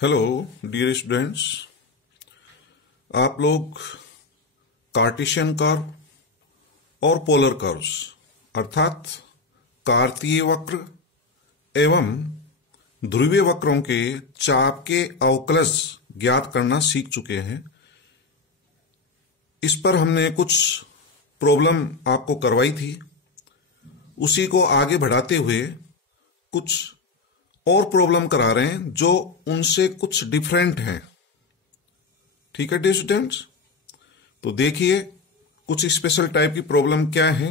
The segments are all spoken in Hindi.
हेलो डियर स्टूडेंट्स, आप लोग कार्टेशियन कर्व और पोलर कर्व्स अर्थात कार्तीय वक्र एवं ध्रुवीय वक्रों के चाप के अवकलज ज्ञात करना सीख चुके हैं। इस पर हमने कुछ प्रॉब्लम आपको करवाई थी। उसी को आगे बढ़ाते हुए कुछ और प्रॉब्लम करा रहे हैं जो उनसे कुछ डिफरेंट हैं। ठीक है डियर स्टूडेंट्स, तो देखिए कुछ स्पेशल टाइप की प्रॉब्लम क्या है।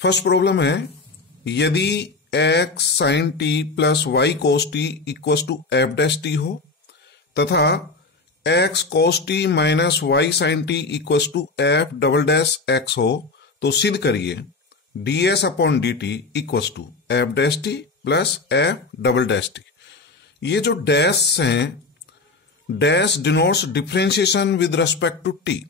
फर्स्ट प्रॉब्लम है, यदि x sin t plus y cos t equal to F dash T हो तथा x cos t minus y sin t equal to F double dash x हो, तो सिद्ध करिए ds upon D T equal to F dash T plus F double dash T. ये जो डैश हैं, dash denotes differentiation with respect to T.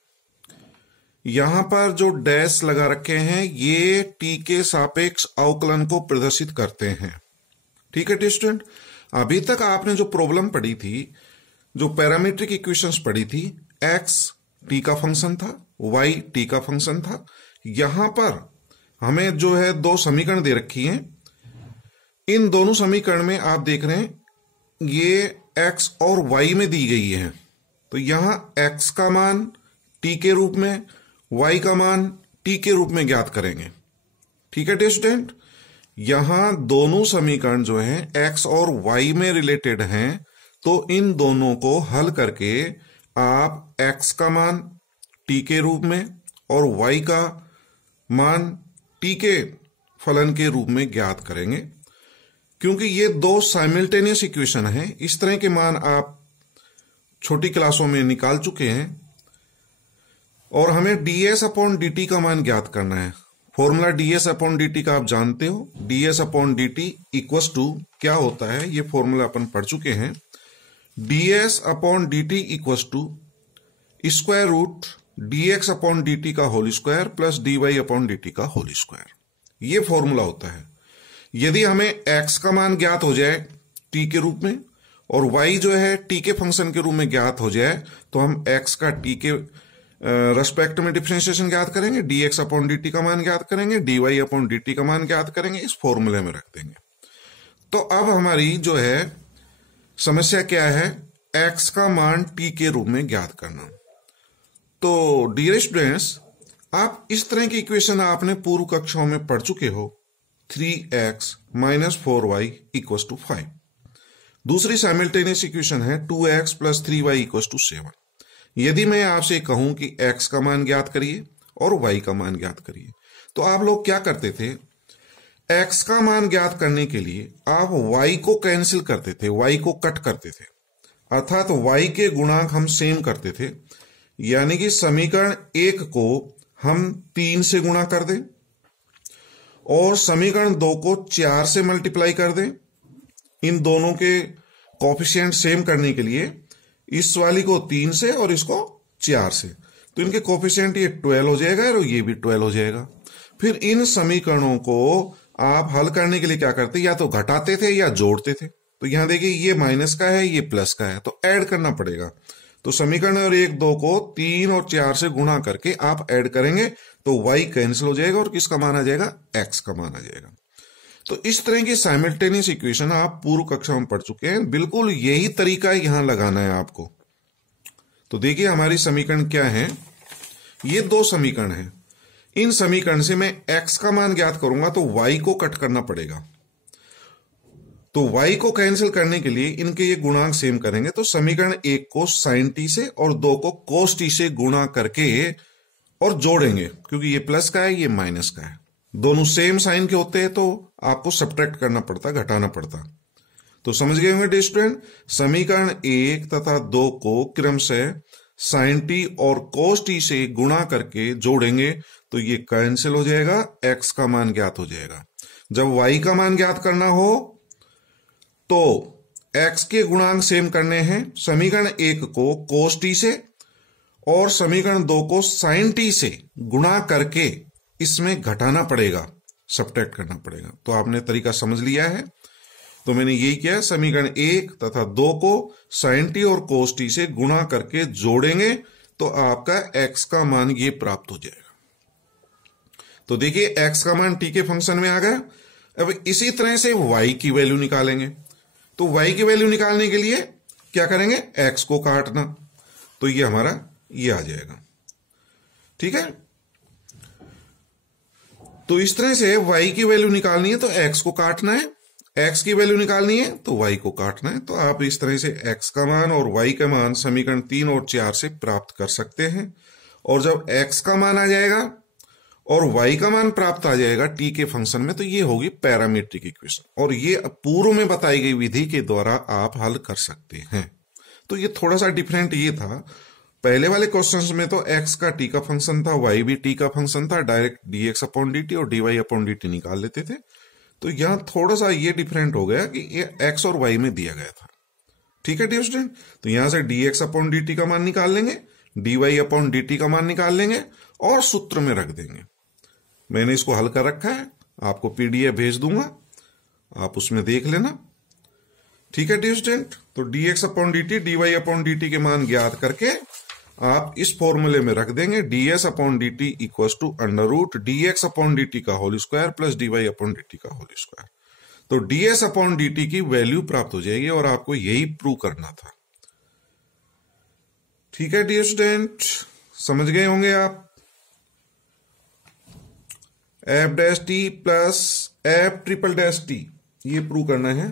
यहां पर जो डैश लगा रखे हैं ये टी के सापेक्ष अवकलन को प्रदर्शित करते हैं। ठीक है डियर स्टूडेंट, अभी तक आपने जो प्रॉब्लम पढ़ी थी, जो पैरामीट्रिक इक्वेशंस पढ़ी थी, एक्स टी का फंक्शन था, वाई टी का फंक्शन था। यहां पर हमें जो है दो समीकरण दे रखी हैं। इन दोनों समीकरण में आप देख रहे हैं ये x और y में दी गई है। तो यहां x का मान t के रूप में, y का मान t के रूप में ज्ञात करेंगे। ठीक है डियर स्टूडेंट, यहां दोनों समीकरण जो हैं x और y में रिलेटेड हैं, तो इन दोनों को हल करके आप x का मान t के रूप में और y का मान t के फलन के रूप में ज्ञात करेंगे। क्योंकि ये दो साइमल्टेनियस इक्वेशन हैं, इस तरह के मान आप छोटी क्लासों में निकाल चुके हैं। और हमें ds अपॉन dt का मान ज्ञात करना है। फॉर्मूला ds अपॉन dt का आप जानते हो, ds upon dt equals to क्या होता है, ये फॉर्मूला अपन पढ़ चुके हैं। ds upon dt equals to square root dx upon dt का whole square plus dy upon dt का होल स्क्वायर, ये फॉर्मूला होता है। यदि हमें x का मान ज्ञात हो जाए t के रूप में और y जो है t के फंक्शन के रूप में ज्ञात हो जाए, तो हम x का t के रेस्पेक्ट में डिफरेंशिएशन ज्ञात करेंगे, dx अपॉन dt का मान ज्ञात करेंगे, dy अपॉन dt का मान ज्ञात करेंगे, इस फॉर्मूले में रख देंगे। तो अब हमारी जो है समस्या क्या है, x का मान t के रूप में ज्ञात करना। तो डियर स्टूडेंट्स, आप इस तरह की इक्वेशन आपने पूर्व कक्षाओं में पढ़ चुके हो। 3x minus 4y equal to 5। दूसरी साइमल्टेनियस इक्वेशन है 2x plus 3y equal to 7। यदि मैं आपसे कहूं कि x का मान ज्ञात करिए और y का मान ज्ञात करिए, तो आप लोग क्या करते थे, x का मान ज्ञात करने के लिए आप y को कैंसिल करते थे, y को कट करते थे, अर्थात y के गुणांक हम सेम करते थे। यानी कि समीकरण 1 को हम 3 से गुणा कर दें और समीकरण 2 को 4 से मल्टीप्लाई कर दें। इन दोनों के कोफिशिएंट सेम करने के लिए इस वाली को 3 से और इसको 4 से, तो इनके कोफिशिएंट ये 12 हो जाएगा और ये भी 12 हो जाएगा। फिर इन समीकरणों को आप हल करने के लिए क्या करते, या तो घटाते थे या जोड़ते थे। तो यहां देखिए ये माइनस का है, ये प्लस का है, तो ऐड करना पड़ेगा। तो समीकरण और 1, 2 को 3 और 4 से गुणा करके आप ऐड करेंगे तो y कैंसिल हो जाएगा और किसका मान आ जाएगा, x का मान आ जाएगा। तो इस तरह की साइमल्टेनियस इक्वेशन आप पूर्व कक्षा में पढ़ चुके हैं। बिल्कुल यही तरीका यहां लगाना है आपको। तो देखिए हमारी समीकरण क्या है, ये दो समीकरण है। इन समीकरण से मैं x का मान ज्ञात करूंगा तो y को कट करना पड़ेगा। तो y को कैंसिल करने के लिए इनके ये गुणांक सेम करेंगे। तो समीकरण 1 को sin t से और 2 को cos t से गुणा करके और जोड़ेंगे, क्योंकि ये प्लस का है, ये माइनस का है। दोनों सेम साइन के होते हैं तो आपको सब्ट्रैक्ट करना पड़ता, घटाना पड़ता। तो समझ गए होंगे डियर स्टूडेंट, समीकरण 1 तथा 2 को क्रमशः sin t और cos t से गुणा करके जोड़ेंगे तो ये कैंसिल हो जाएगा, x का मान ज्ञात हो जाएगा। जब y का मान ज्ञात करना हो तो x के गुणांक सेम करने हैं। समीकरण 1 को cos t से और समीकरण 2 को sin t से गुणा करके इसमें घटाना पड़ेगा, सब्ट्रैक्ट करना पड़ेगा। तो आपने तरीका समझ लिया है। तो मैंने यही किया है, समीकरण 1 तथा 2 को sin t और cos t से गुणा करके जोड़ेंगे तो आपका x का मान ये प्राप्त हो जाएगा। तो देखिए x का मान t के फंक्शन में आ गया। अब इसी तरह से y की वैल्यू निकालेंगे। तो y की वैल्यू निकालने के लिए क्या करेंगे, x को काटना, तो ये हमारा ये आ जाएगा। ठीक है, तो इस तरह से y की वैल्यू निकालनी है तो x को काटना है, x की वैल्यू निकालनी है तो y को काटना है। तो आप इस तरह से x का मान और y का मान समीकरण 3 और 4 से प्राप्त कर सकते हैं। और जब x का मान आ जाएगा और y का मान प्राप्त आ जाएगा t के फंक्शन में, तो ये होगी पैरामीट्रिक इक्वेशन। और ये पूर्व में बताई गई विधि के द्वारा आप हल कर सकते हैं। तो ये थोड़ा सा डिफरेंट ये था, पहले वाले क्वेश्चंस में तो x का t का फंक्शन था, y भी t का फंक्शन था, डायरेक्ट dx अपॉन dt और dy अपॉन dt निकाल लेते थे। तो यहां थोड़ा सा ये डिफरेंट हो गया कि ये x और y में दिया गया था। ठीक है डियर स्टूडेंट, तो यहां से dx अपॉन dt का मान निकाल लेंगे, dy अपॉन dt का मान निकाल लेंगे और सूत्र में रख देंगे। मैंने इसको हल कर रखा है, आपको पीडीएफ भेज दूंगा, आप उसमें देख लेना। ठीक है डियर स्टूडेंट, तो dx upon dt dy upon dt के मान ज्ञात करके आप इस फॉर्मूले में रख देंगे, ds upon dt equal to under root dx upon dt का whole square plus dy upon dt का होल स्क्वायर। तो ds अपॉन dt की वैल्यू प्राप्त हो जाएगी और आपको यही प्रूव करना था। ठीक है डियर स्टूडेंट, समझ गए होंगे आप। f dash t plus f triple dash t ये प्रूव करना है।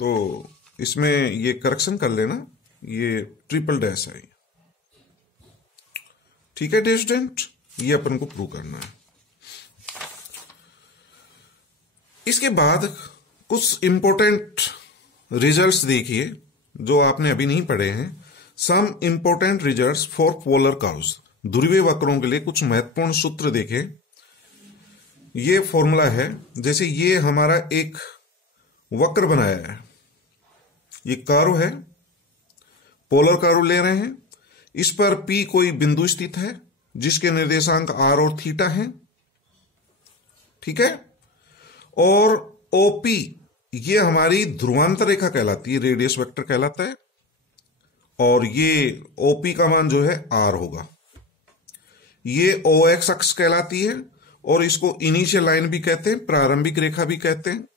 तो इसमें ये करेक्शन कर लेना, ये ट्रिपल डैश है। ठीक है डियर स्टूडेंट, ये अपन को प्रूव करना है। इसके बाद कुछ इंपॉर्टेंट रिजल्ट्स देखिए जो आपने अभी नहीं पढ़े हैं। Some important results for polar curves, ध्रुवीय वक्रों के लिए कुछ महत्वपूर्ण सूत्र देखें। ये फॉर्मूला है, जैसे ये हमारा एक वक्र बनाया है, ये कर्व है, पोलर कर्व ले रहे हैं, इस पर P कोई बिंदु स्थित है जिसके निर्देशांक r और थीटा हैं। ठीक है, और OP ये हमारी ध्रुवांतर रेखा कहलाती है, रेडियस वेक्टर कहलाता है, और ये OP का मान जो है r होगा। ये OX अक्ष कहलाती है और इसको इनिशियल लाइन भी कहते हैं, प्रारंभिक रेखा भी कहते हैं।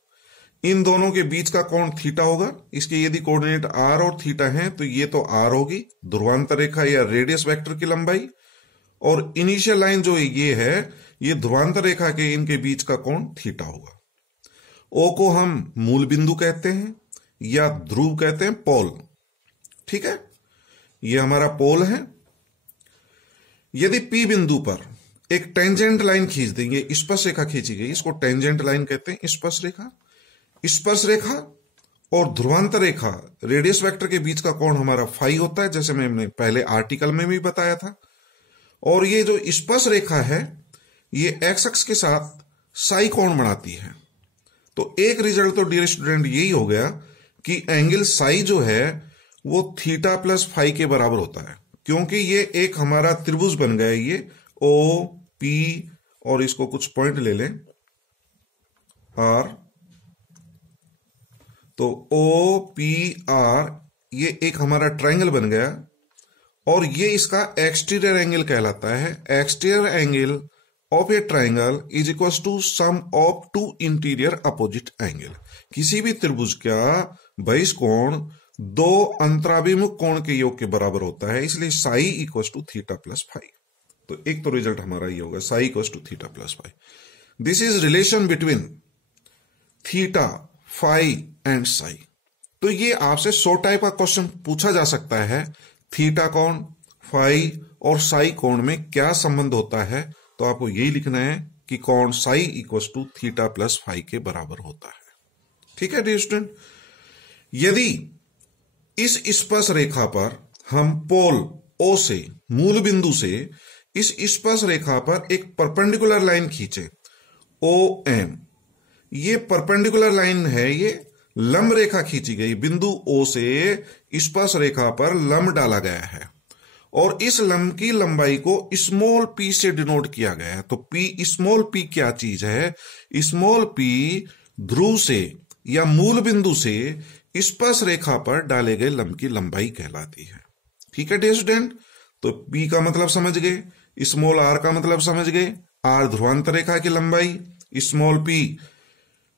इन दोनों के बीच का कोण थीटा होगा। इसके यदि कोऑर्डिनेट r और थीटा हैं तो ये तो r होगी ध्रुवांतर रेखा या रेडियस वेक्टर की लंबाई, और इनिशियल लाइन जो ये है ये ध्रुवांतर रेखा के इनके बीच का कोण थीटा होगा। O को हम मूल बिंदु कहते हैं या ध्रुव कहते हैं, पोल। ठीक है, ये हमारा पोल है। यदि P बिंदु पर एक टेंजेंट लाइन खींच देंगे, स्पर्श रेखा खींची गई, इसको टेंजेंट लाइन कहते हैं, स्पर्श रेखा। स्पर्श रेखा और ध्रुवांतर रेखा रेडियस वेक्टर के बीच का कोण हमारा फाई होता है, जैसे मैंने पहले आर्टिकल में भी बताया था। और ये जो स्पर्श रेखा है ये एक्स अक्ष के साथ साई कोण बनाती है। तो एक रिजल्ट तो डियर स्टूडेंट यही हो गया कि एंगल साई जो है वो थीटा प्लस फाई के बराबर होता है, क्योंकि ये एक हमारा त्रिभुज बन गया, ये ओ पी, और इसको कुछ पॉइंट ले लें आर, तो ओ पी आर ये एक हमारा ट्रायंगल बन गया, और ये इसका एक्सटीरियर एंगल कहलाता है। Exterior angle of a triangle is equal to sum of two interior opposite angle. किसी भी त्रिभुज का बहिष्कोण दो अंतराभिमुख कोण के योग के बराबर होता है, इसलिए psi equal to theta plus phi. तो एक तो रिजल्ट हमारा ये होगा, psi equal to theta plus phi. This is relation between theta, phi and psi. तो ये आपसे 100 टाइप का क्वेश्चन पूछा जा सकता है, थीटा कोण, फाई और साई कोण में क्या संबंध होता है। तो आपको यही लिखना है कि कोण psi equal to theta plus phi के बराबर होता है। ठीक है डियर स्टूडेंट, यदि इस स्पर्श रेखा पर हम पोल O से, मूल बिंदु से इस स्पर्श रेखा पर एक परपेंडिकुलर लाइन खींचे OM, ये परपेंडिकुलर लाइन है, ये लंब रेखा खींची गई, बिंदु O से स्पर्श रेखा पर लंब डाला गया है, और इस लंब की लंबाई को स्मॉल p से डिनोट किया गया है। तो p स्मॉल p क्या चीज है? स्मॉल p ध्रुव से या मूल बिंदु से स्पर्श रेखा पर डाले गए लंब की लंबाई कहलाती है। ठीक है डियर स्टूडेंट, तो P का मतलब समझ गए, स्मॉल r का मतलब समझ गए, r ध्रुवांतर रेखा की लंबाई, स्मॉल p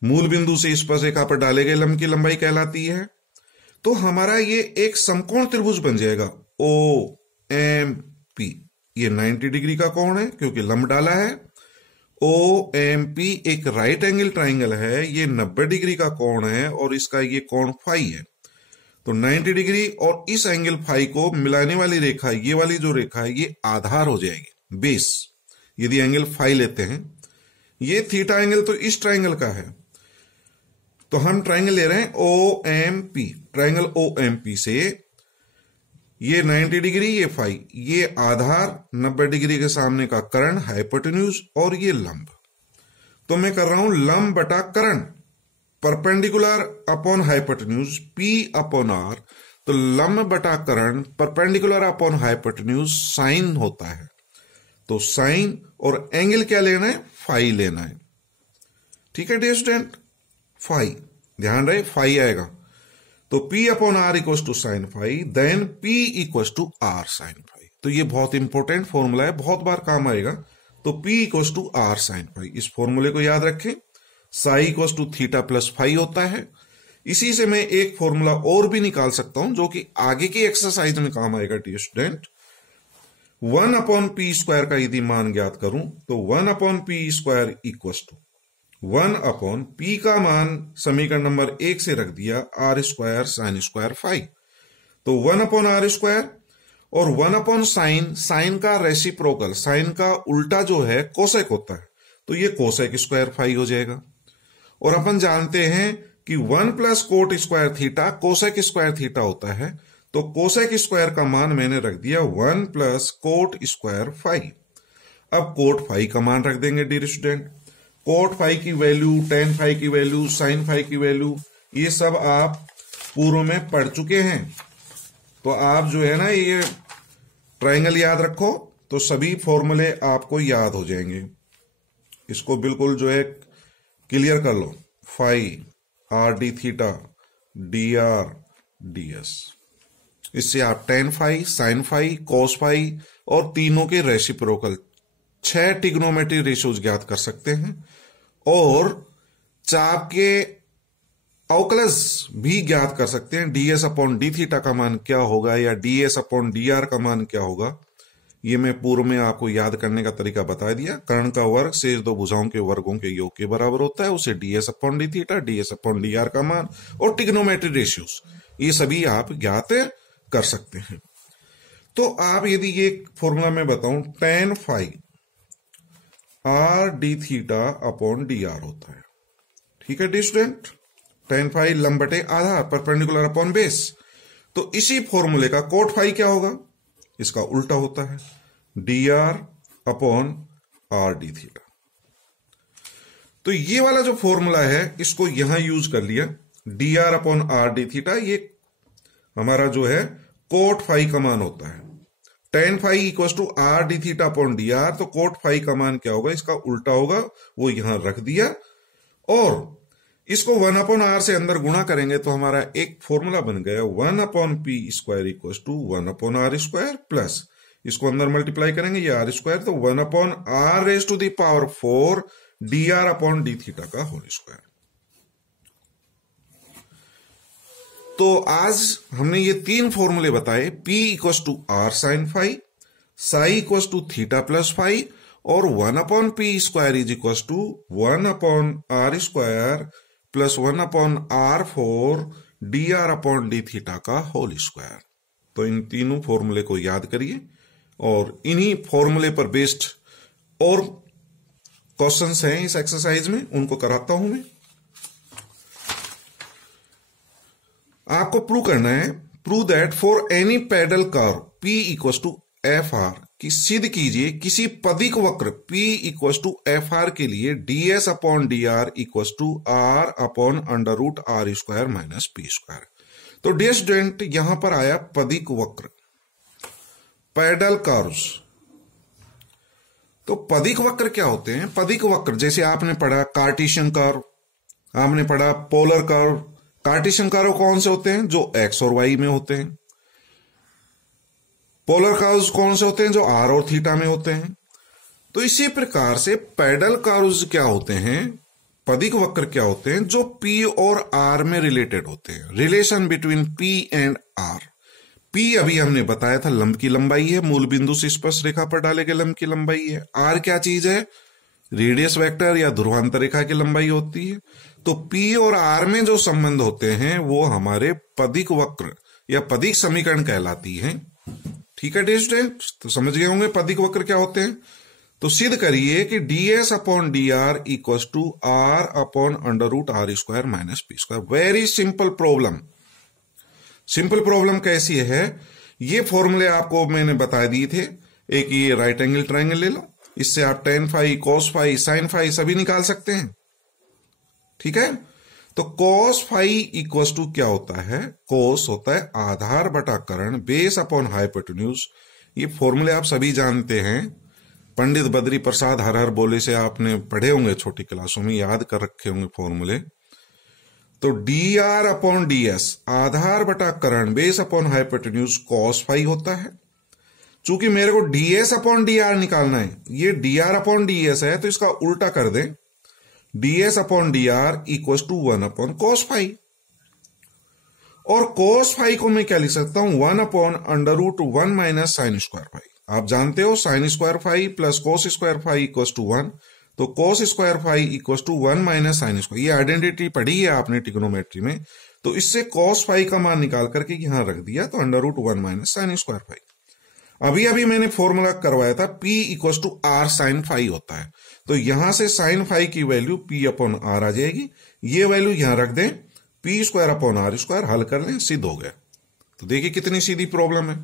मूल बिंदु से स्पर्श रेखा पर डाले गए लंब की लंबाई कहलाती है। तो हमारा ये एक समकोण त्रिभुज बन जाएगा OMP। ये 90 डिग्री का कोण है क्योंकि लंब डाला है। OMP एक राइट एंगल ट्राइंगल है, ये 90 डिग्री का कोण है और इसका ये कोण फाई है। तो 90 डिग्री और इस एंगल फाई को मिलाने वाली रेखा, ये वाली जो रेखा है, ये आधार हो जाएगी, बेस। यदि एंगल फाई लेते हैं, ये थीटा एंगल तो इस ट्राइंगल का है, तो हम ट्राइंगल ले रहे हैं OMP। ट्राइंगल OMP से ये 90 डिग्री, ये फाई, ये आधार, 90 डिग्री के सामने का कर्ण हाइपोटेन्यूज और ये लंब। तो मैं कर रहा हूं लंब बटा कर्ण, perpendicular upon hypotenuse P upon R। तो लंब बटा कर्ण परपेंडिकुलर अपॉन हाइपोटेन्यूज साइन होता है। तो साइन और एंगल क्या लेना है, फाई लेना है। ठीक है डियर स्टूडेंट, फाई ध्यान रहे, फाई आएगा। तो P upon R equal to sine phi, then P equal to R sine phi. तो ये बहुत इंपॉर्टेंट फॉर्मूला है, बहुत बार काम आएगा। तो P equal to R sine phi, इस फॉर्मूले को याद रखें। Psi equal to theta plus phi होता है। इसी से मैं एक फॉर्मूला और भी निकाल सकता हूं जो कि आगे की एक्सरसाइज में काम आएगा dear student. 1 upon P square का यदि मान ज्ञात करूं तो 1 upon P square equal to 1 upon P का मान समीकरण नंबर 1 से रख दिया, R square sine square phi. तो 1 अपॉन आर स्क्वायर और 1 अपॉन साइन, साइन का रेसिप्रोकल, साइन का उल्टा जो है कोसेक होता है, तो ये कोसेक स्क्वायर फाई हो जाएगा। और अपन जानते हैं कि 1 plus coat square theta cosec square theta होता है। तो कोसेक स्क्वायर का मान मैंने रख दिया 1 प्लस कोट स्क्वायर फाई। अब कोट फाई का मान रख देंगे डियर स्टूडेंट। कोट फाई की वैल्यू, टेन फाई की वैल्यू, साइन फाई की वैल्यू, ये सब आप पूर्व में पढ़ चुके हैं। तो आप जो है ना, ये ट्राइंगल याद रखो तो सभी फॉर्मूले आपको याद हो जाएंगे। इसको बिल्कुल जो है क्लियर कर लो। Phi R D theta d r d s, इससे आप tan phi, sine phi, cos phi और तीनों के रेसिप्रोकल 6 ट्रिग्नोमेट्री रेशियोज ज्ञात कर सकते हैं। और चाप के अवकलज भी ज्ञात कर सकते हैं। D s upon D theta का मान क्या होगा या D s upon D R का मान क्या होगा, ये मैं पूर्व में आपको याद करने का तरीका बता दिया। कर्ण का वर्ग शेष दो भुजाओं के वर्गों के योग के बराबर होता है, उसे D s upon D theta, D s upon D R का मान और ट्रिग्नोमेट्री रेशियोज, ये सभी आप ज्ञात कर सकते हैं। तो आप यदि ये फॉर्मूला में बताऊं, tan phi R D theta upon D R होता है। ठीक है डी स्टूडेंट, टेन फाई लंब बटे आधार परपेंडिकुलर अपॉन बेस। तो इसी फॉर्मूले का कोट फाई क्या होगा, इसका उल्टा होता है, D R upon R D theta. तो ये वाला जो फॉर्मूला है इसको यहां यूज कर लिया, D R upon R D theta, ये हमारा जो है कोट फाई का मान होता है। Tan phi equal to R D theta upon D R, तो कोट फाई का मान क्या होगा, इसका उल्टा होगा, वो यहां रख दिया। और इसको 1 अपॉन आर से अंदर गुणा करेंगे तो हमारा एक फॉर्मूला बन गया 1 upon P square equal to 1 upon are square plus इसको अंदर मल्टीप्लाई करेंगे ये आर स्क्वायर, तो 1 upon R raise to the power 4 D are upon D theta का होल स्क्वायर। तो आज हमने ये 3 फॉर्मूले बताए, P equal to are sine phi, psi equal to theta plus phi और 1 upon P square is equal to 1 upon are square plus 1 upon R 4 D are upon D theta का होल स्क्वायर। तो इन तीनों फॉर्मूले को याद करिए और इन्हीं फॉर्मूले पर बेस्ड और क्वेश्चंस हैं इस एक्सरसाइज में, उनको कराता हूं मैं। आपको प्रूव करना है, prove that for any pedal curve P equal to F R, कि सिद्ध कीजिए किसी पदिक वक्र P equal to F R के लिए ds upon D R equal to are upon under root R square minus P square. तो डियर स्टूडेंट, यहां पर आया पदिक वक्र, पैडल कर्व्स। तो पदिक वक्र क्या होते हैं? पदिक वक्र जैसे आपने पढ़ा कार्टेशियन कर्व, आपने पढ़ा पोलर कर्व, कार्टेशियन कर्व कौन से होते हैं? जो एक्स और वाई में होते हैं। पोलर कर्व्स कौन से होते हैं? जो आर और थीटा में होते हैं। तो इसी प्रकार से पैडल कर्व्स क्या होते हैं, पदिक वक्र क्या होते हैं? जो पी और आर में रिलेटेड होते हैं। Relation between P and R. P अभी हमने बताया था लंब की लंबाई है, मूल बिंदु से स्पर्श रेखा पर डाले गए लंब की लंबाई है। आर क्या चीज है? रेडियस वेक्टर या ध्रुवांतर रेखा की लंबाई होती है। तो पी और आर में जो संबंध होते हैं वो हमारे पदिक वक्र या पदिक समीकरण कहलाती है। ठीक है डियर स्टूडेंट, तो समझ गए होंगे पदिक वक्र क्या होते हैं। तो सिद्ध करिए कि ds upon D R equal to are upon under root R square minus P square. Very simple problem. Simple problem कैसी है? ये फॉर्मूले आपको मैंने बता दिए थे। एक ये राइट एंगल ट्रायंगल ले लो, इससे आप tan phi, cos phi, sine phi सभी निकाल सकते हैं। ठीक है, तो कॉस फाई इक्वल टू क्या होता है? कॉस होता है आधार बटा कर्ण बेस अपॉन हाइपोटेन्यूज। ये फॉर्मूले आप सभी जानते हैं, पंडित बद्री प्रसाद हर हर बोले से आपने पढ़े होंगे, छोटी क्लासों में याद कर रखे होंगे फॉर्मूले। तो d are upon D s आधार बटा कर्ण base upon hypotenuse cos phi होता है। चूंकि मेरे को d s upon D r निकालना है, ये d are upon D s है, तो इसका उल्टा कर दें, d s upon D R equal to 1 upon cos phi. और कॉस फाई को मैं क्या लिख सकता हूं? 1 upon under root 1 minus sine square phi. आप जानते हो sine square phi plus cos square phi equal to 1, तो cos square phi equal to 1 minus sine square. ये आइडेंटिटी पढ़ी है आपने ट्रिग्नोमेट्री में। तो इससे कॉस फाई का मान निकाल करके यहां रख दिया, तो under root 1 minus sine square phi. अभी अभी मैंने फॉर्मूला करवाया था, P equal to are sine phi होता है। तो यहां से साइन फाई की वैल्यू P अपॉन आर आ जाएगी। ये वैल्यू यहां रख दें, P square upon are square, हल कर लें, सिद्ध हो गया। तो देखिए कितनी सीधी प्रॉब्लम है।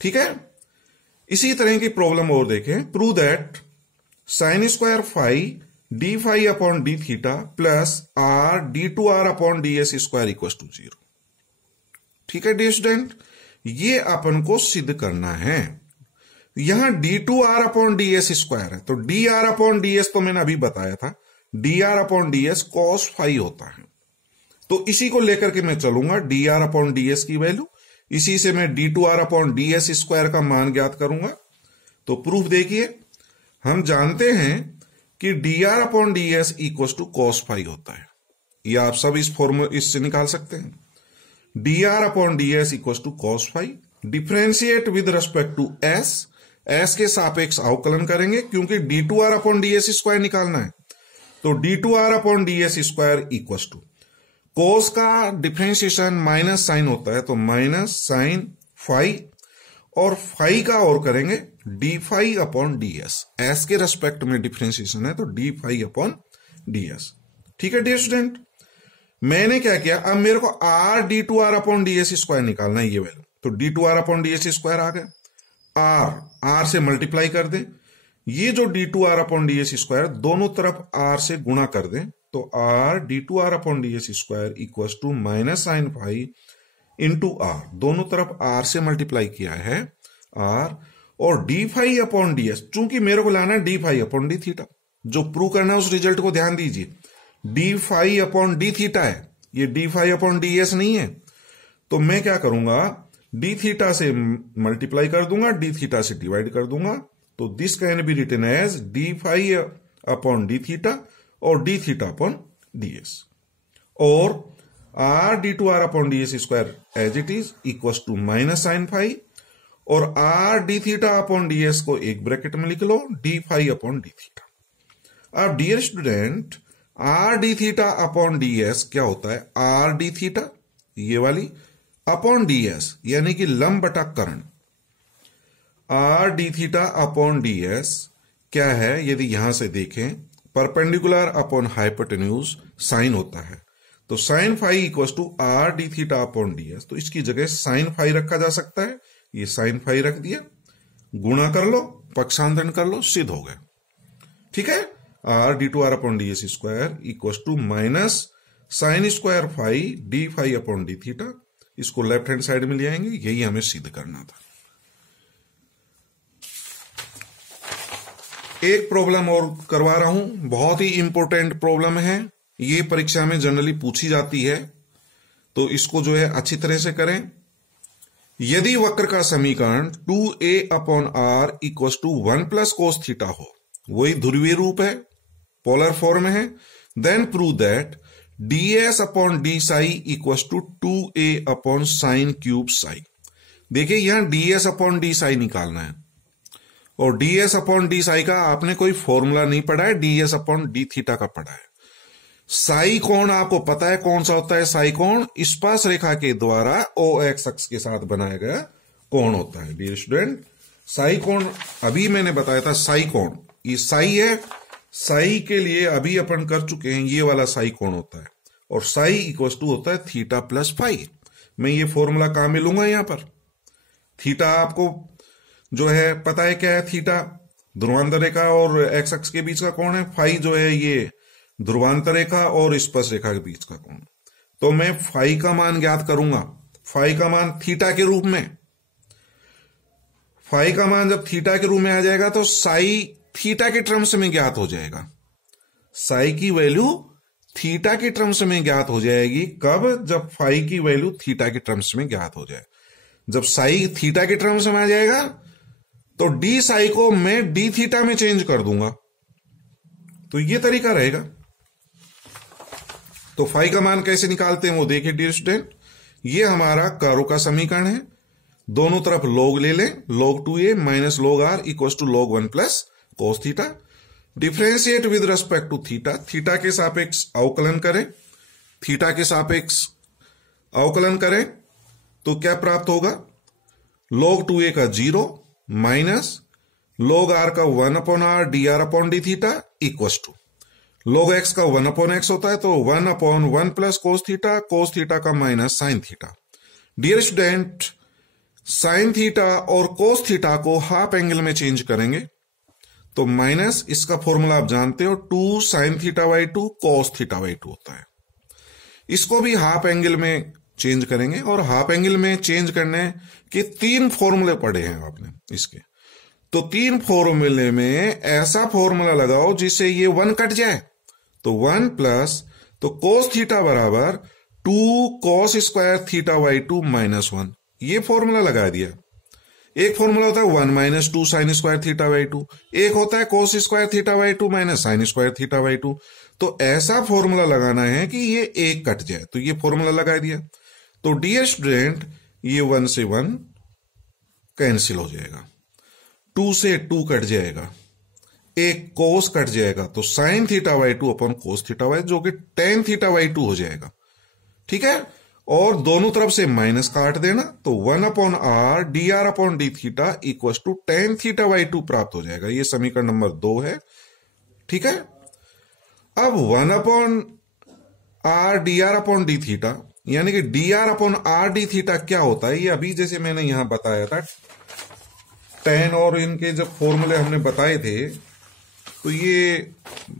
ठीक है, इसी तरह की प्रॉब्लम और देखें। Prove that sine square phi d phi upon D theta plus r D two are upon D S square equal to 0। ठीक है डियर स्टूडेंट, ये अपन को सिद्ध करना है। यहां d two are upon D S square है, तो d are upon D s तो मैंने अभी बताया था, d are upon D s cos phi होता है। तो इसी को लेकर के मैं चलूंगा, d are upon D s की वैल्यू, इसी से मैं d two are upon D S square का मान ज्ञात करूंगा। तो प्रूफ देखिए, हम जानते हैं कि d are upon D s equal to cos phi होता है। ये आप सब इस फॉर्मूले इससे निकाल सकते हैं। D are upon D s equal to cos phi, differentiate with respect to s, s के सापेक्ष अवकलन करेंगे क्योंकि d two are upon D S square निकालना है। तो D two are upon D S square equal to cos का डिफ्रेंशिएशन माइनस साइन होता है, तो माइनस साइन फाई, और फाई का और करेंगे d phi upon D s. S के रेस्पेक्ट में डिफ्रेंशिएशन है, तो d phi upon D s. ठीक है डियर स्टूडेंट, मैंने क्या किया, अब मेरे को R D two are upon D S square निकालना है, ये वैल्यू। तो D two are upon D S square आ गया, आर से मल्टीप्लाई कर दें, ये जो D two are upon D S square दोनों तरफ आर से गुणा कर दें, तो R D two are upon D S square equal to minus sine phi into R, दोनों तरफ आर से मल्टीप्लाई किया है आर, और d phi upon D s, चूंकि मेरे को लाना है d phi upon D theta, जो प्रूव करना है उस रिजल्ट को ध्यान दीजिए। D phi upon D theta है, ये d phi upon D s नहीं है। तो मैं क्या करूंगा, डी थीटा से मल्टीप्लाई कर दूंगा, डी थीटा से डिवाइड कर दूंगा, तो this can be written as D phi upon D theta और D theta upon D S, और R D two are upon D S square as it is equal to minus sine phi, और R D theta upon D S को एक ब्रैकेट में लिख लो, D phi upon D theta. अब dear student, R D theta upon D S क्या होता है, आर डी थीटा ये वाली अपॉन डी एस यानी कि लंब बटा कर्ण। R D theta upon D S क्या है, यदि यहां से देखें, परपेंडिकुलर अपॉन हाइपोटेन्यूज साइन होता है, तो sine phi equal to R D theta upon D s, तो इसकी जगह साइन फाई रखा जा सकता है, ये साइन फाई रख दिया, गुणा कर लो, पक्षांतरण कर लो, सिद्ध हो गया। ठीक है, r D two are upon D S square equal to minus sine square phi d phi upon D theta, इसको लेफ्ट हैंड साइड में ले आएंगे, यही हमें सिद्ध करना था। एक प्रॉब्लम और करवा रहा हूं, बहुत ही इंपॉर्टेंट प्रॉब्लम है, ये परीक्षा में जनरली पूछी जाती है, तो इसको जो है अच्छी तरह से करें। यदि वक्र का समीकरण 2a/r = 1 + cos थीटा हो, वही ध्रुवीय रूप है, पोलर फॉर्म है, then prove that ds/d psi = 2a/sin³ psi। देखिए यहां ds/d psi निकालना है, और ds/d psi का आपने कोई फॉर्मूला नहीं पढ़ा है, ds/d थीटा का पढ़ा है। साई कोण आपको पता है कौन सा होता है, साई कोण स्पर्श रेखा के द्वारा OX अक्ष के साथ बनाया गया कोण होता है। डियर स्टूडेंट, साई कोण अभी मैंने बताया था, साई कोण ये साई है, साई के लिए अभी अपन कर चुके हैं, ये वाला साई कोण होता है, और साई इक्वल टू होता है थीटा प्लस फाई। मैं ये फॉर्मूला कहां मिलूंगा, यहां पर थीटा आपको जो है पता है क्या है, थीटा ध्रुवांतर रेखा और एक्स अक्ष के बीच का कोण है, फाई जो है ये ध्रुवांतर रेखा और स्पर्श रेखा के बीच का कोण। तो मैं फाई का मान ज्ञात करूंगा, फाई का मान थीटा के रूप में, फाई का मान जब थीटा के रूप में आ जाएगा तो साई थीटा के टर्म्स में ज्ञात हो जाएगा, साई की वैल्यू थीटा के टर्म्स में ज्ञात हो जाएगी। कब? जब फाई की वैल्यू थीटा के टर्म्स में ज्ञात हो जाए। जब साई थीटा के टर्म्स में आ जाएगा तो डी साई को मैं डी थीटा में चेंज कर दूंगा, तो ये तरीका रहेगा। तो फाई का मान कैसे निकालते हैं वो देखिए डियर स्टूडेंट, ये हमारा कर्व का समीकरण है, दोनों तरफ log ले लें, log 2a minus log r equal to log 1 plus cos theta. Differentiate with respect to theta, theta के सापेक्ष अवकलन करें, थीटा के सापेक्ष अवकलन करें तो क्या प्राप्त होगा, log 2a का 0 माइनस log r का 1/r dr/d theta equal to log x का 1/x होता है, तो 1/1 प्लस cos थीटा का minus sin theta. Dear student, sin theta और cos थीटा को हाफ एंगल में चेंज करेंगे तो माइनस, इसका फॉर्मूला आप जानते हो, 2 sin θ/2 cos θ/2 होता है। इसको भी हाफ एंगल में चेंज करेंगे, और हाफ एंगल में चेंज करने के 3 फॉर्मूले पढ़े हैं आपने इसके, तो 3 फॉर्मूले में ऐसा फॉर्मूला लगाओ जिससे ये 1 कट जाए, तो 1 प्लस, तो cos थीटा बराबर 2 cos स्क्वायर θ/2 माइनस 1, ये फॉर्मूला लगा दिया। एक फॉर्मूला होता है 1 माइनस 2 साइन स्क्वायर θ/2, एक होता है cos square θ/2 minus sine square θ/2। तो ऐसा फॉर्मूला लगाना है कि ये 1 कट जाए, तो ये फॉर्मूला लगा दिया। तो डियर स्टूडेंट, ये 1 से 1 कैंसिल हो जाएगा, 2 से 2 कट जाएगा, एक cos कट जाएगा, तो sin θ/2 अपन cos θ/2 जो कि tan θ/2 हो जाएगा, ठीक है। और दोनों तरफ से माइनस काट देना, तो 1/r dr/d theta equal to tan θ/2 प्राप्त हो जाएगा। ये समीकरण नंबर 2 है, ठीक है। अब 1/r dr/d थीटा, यानी कि dr/d थीटा क्या होता है, ये अभी जैसे मैंने यहां बताया था, tan और इनके जब फॉर्मूले हमने बताए थे, तो ये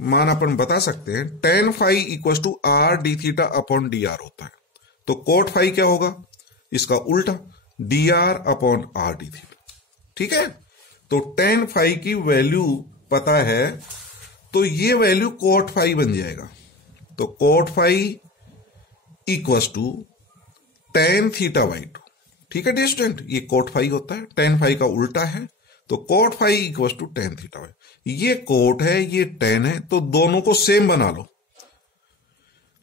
मान अपन बता सकते हैं, tan phi equal to r d theta upon dr होता है। तो कोट फाई क्या होगा, इसका उल्टा, dr/r d थीटा, ठीक है। तो tan फाई की वैल्यू पता है, तो ये वैल्यू कोट फाई बन जाएगा। तो cot phi equal to tan θ/2, ठीक है डियर स्टूडेंट, ये कोट फाई होता है, tan फाई का उल्टा है, तो cot phi equal to tan θ/2। ये कोट है, ये tan है, तो दोनों को सेम बना लो,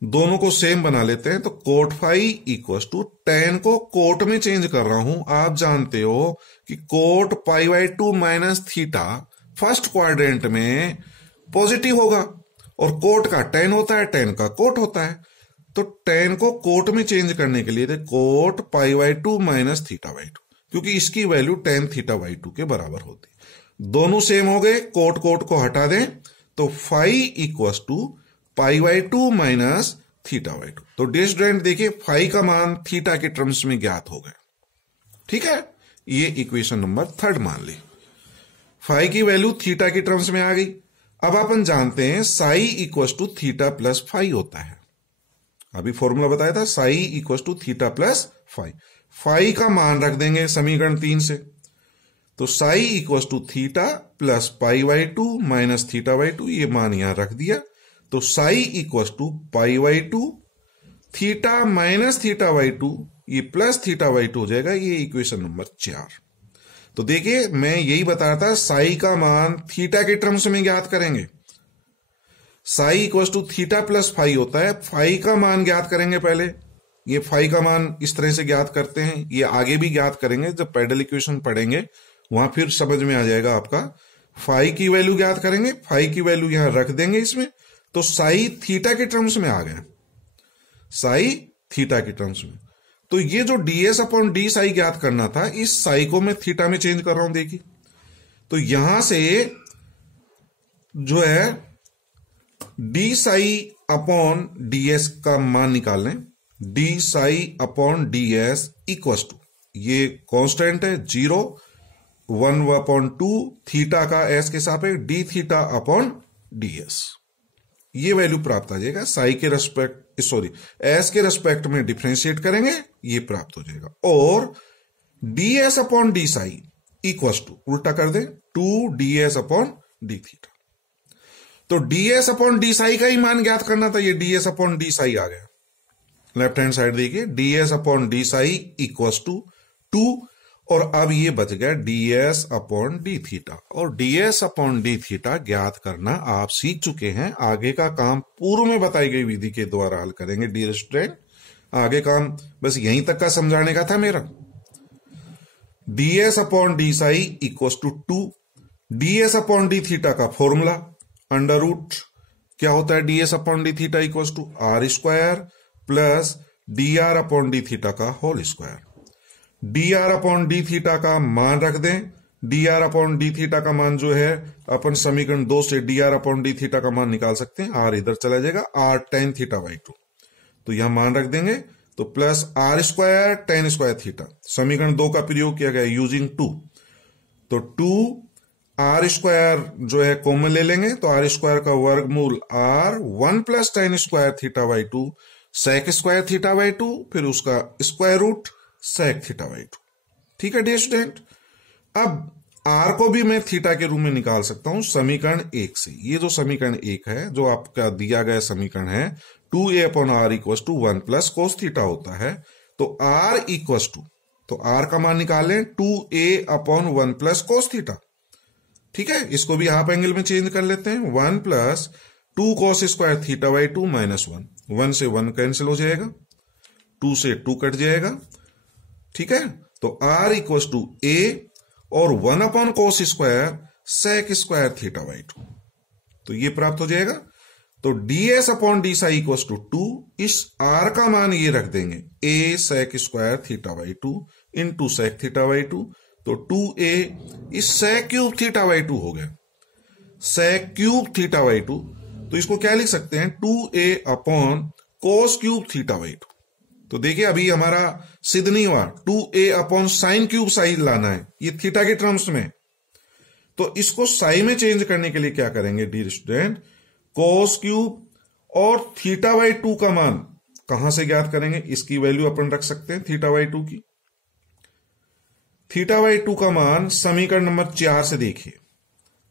दोनों को सेम बना लेते हैं। तो cot phi equal to tan को कोट में चेंज कर रहा हूं। आप जानते हो कि cot π/2 minus theta first quadrant में पॉजिटिव होगा, और कोट का tan होता है, tan का कोट होता है। तो tan को कोट में चेंज करने के लिए थे कोट π/2 माइनस θ/2, क्योंकि इसकी वैल्यू tan θ/2 के बराबर होती। दोनों सेम हो गए, कोट कोट को हटा दें, तो फाई इक्वल टू π/2 माइनस θ/2। तो डियर स्टूडेंट देखिए, फाई का मान थीटा के टर्म्स में ज्ञात हो गए, ठीक है। ये इक्वेशन नंबर 3 मान ली, फाई की वैल्यू थीटा के टर्म्स में आ गई। अब अपन जानते हैं psi equal to theta plus phi होता है, अभी फॉर्मूला बताया था, psi equal to theta plus phi. Phi का मान रख देंगे समीकरण 3 से, तो psi equal to theta plus π/2 minus θ/2, ये मान यहां रख दिया। तो psi equal to pi by two, theta minus theta by to, ये प्लस थीटा बाई टू हो जाएगा। ये इक्वेशन नंबर 4। तो देखिए मैं यही बता रहा था, साई का मान थीटा के टर्म्स में ज्ञात करेंगे। Psi equal to theta plus phi होता है। फाई का मान ज्ञात करेंगे पहले। ये फाई का मान इस तरह से ज्ञात करते हैं, ये आगे भी ज्ञात करेंगे जब पैडल इक्वेशन पढ़ेंगे, वहां फिर समझ में आ जाएगा आपका। फाई की वैल्यू ज्ञात करेंगे, फाई की वैल्यू यहां रख देंगे इसमें, तो साई थीटा के टर्म्स में आ गया, साई थीटा के टर्म्स में। तो ये जो ds अपॉन डी साई ज्ञात करना था, इस साई को मैं थीटा में चेंज कर रहा हूं। देखिए तो यहां से जो है डी साई अपॉन ds का मान निकाल लें। D psi upon ds equal to, ये कांस्टेंट है 0, 1/2 थीटा का s के सापेक्ष डी थीटा अपॉन ds। ये वैल्यू प्राप्त आ जाएगा। साई के रेस्पेक्ट एस के रेस्पेक्ट में डिफरेंशिएट करेंगे, ये प्राप्त हो जाएगा। और ds upon D psi equal to, उल्टा कर दें, 2ds अपॉन डी थीटा। तो ds अपॉन डी साई का ही मान ज्ञात करना था, ये ds अपॉन डी साई आ गया। लेफ्ट हैंड साइड देखिए, ds upon D psi equal to 2, और अब ये बच गया ds अपॉन डी थीटा। और ds अपॉन डी थीटा ज्ञात करना आप सीख चुके हैं। आगे का काम पूर्व में बताई गई विधि के द्वारा हल करेंगे डियर स्टूडेंट। आगे काम बस यहीं तक का समझाने का था मेरा। ds upon D psi equal to 2, ds upon D theta का फॉर्मूला अंडर रूट क्या होता है, ds upon D theta equal to R square plus dr upon D theta का whole square. dr upon D theta का मान रख दें। dr अपॉन डी थीटा का मान जो है अपन समीकरण 2 से dr अपॉन डी थीटा का मान निकाल सकते हैं। r इधर चला जाएगा, r tan थीटा बाई 2, तो यहां मान रख देंगे। तो plus r square tan square theta, समीकरण 2 का प्रयोग किया गया यूजिंग 2, तो 2 आर स्क्वायर जो है कॉमन ले लेंगे, तो आर स्क्वायर का वर्गमूल r 1 plus tan square theta by 2 sec square theta by 2, फिर उसका square root sec theta by 2। ठीक है डियर स्टूडेंट। अब r को भी मैं थीटा के रूप में निकाल सकता हूं समीकरण 1 से। ये जो समीकरण 1 है, जो आपका दिया गया समीकरण है, 2a upon r equal to 1 plus cos theta होता है। तो r इक्वल टू, तो r का मान निकालें 2a upon 1 plus cos theta. ठीक है, इसको भी हाफ एंगल में चेंज कर लेते हैं। 1 plus 2 cos square theta by 2 minus 1, 1 से 1 कैंसिल हो जाएगा, 2 से 2 कट जाएगा। ठीक है, तो r इक्वल टू a और 1 upon cos square sec square theta by 2, तो ये प्राप्त हो जाएगा। तो ds upon D psi equal to 2, इस r का मान ये रख देंगे a sec square theta by 2 into sec theta by 2, तो 2a इस सेक क्यूब थीटा बाई 2 हो गया, सेक क्यूब थीटा बाई 2। तो इसको क्या लिख सकते हैं, 2a upon cos cube theta by 2। तो देखिए अभी हमारा सिद्ध नहीं हुआ, 2a upon sine cube Sai लाना है, ये थीटा के टर्म्स में। तो इसको साई में चेंज करने के लिए क्या करेंगे डियर स्टूडेंट, कोस क्यूब और थीटा बाई 2 का मान कहां से ज्ञात करेंगे, इसकी वैल्यू अपन रख सकते हैं थीटा बाई 2 की। थीटा बाई 2 का मान समीकरण नंबर 4 से देखिए,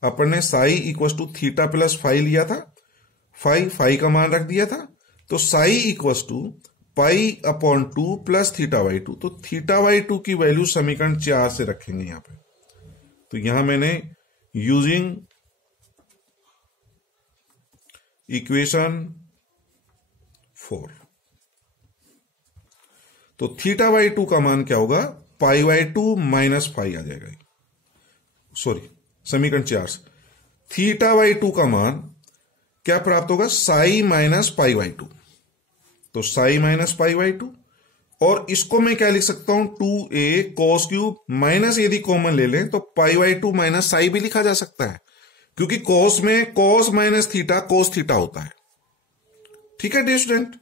अपन ने psi equal to theta plus phi लिया था, फाई का मान रख दिया था। तो psi equal to pi upon 2 plus theta by 2, तो थीटा बाई 2 की वैल्यू समीकरण 4 से रखेंगे यहां पे। तो यहां मैंने यूजिंग इक्वेशन 4, तो थीटा बाई 2 का मान क्या होगा, पाई बाई 2 माइनस फाई आ जाएगा। सॉरी, समीकरण 4 से थीटा बाई 2 का मान क्या प्राप्त होगा, साई माइनस पाई बाई 2, तो साई माइनस पाई बाई 2। और इसको मैं क्या लिख सकता हूं, 2a कोस क्यूब माइनस, यदि कॉमन ले लें तो पाई बाई 2 माइनस साई भी लिखा जा सकता है, क्योंकि कोस में कोस माइनस थीटा कोस थीटा होता है। ठीक है डियर स्टूडेंट,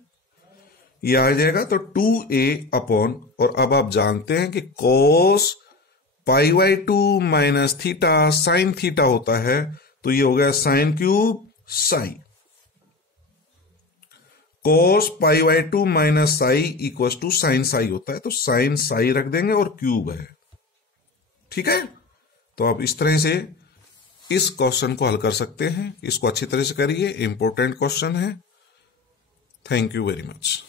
ये आ जाएगा। तो 2a अपॉन, और अब आप जानते हैं कि cos pi by 2 minus theta sine theta होता है, तो ये हो गया sine cube psi. Cos pi by 2 minus psi equal to sine psi होता है, तो साइन साई रख देंगे और क्यूब है। ठीक है, तो आप इस तरह से इस क्वेश्चन को हल कर सकते हैं। इसको अच्छी तरह से करिए, इंपॉर्टेंट क्वेश्चन है। Thank you very much.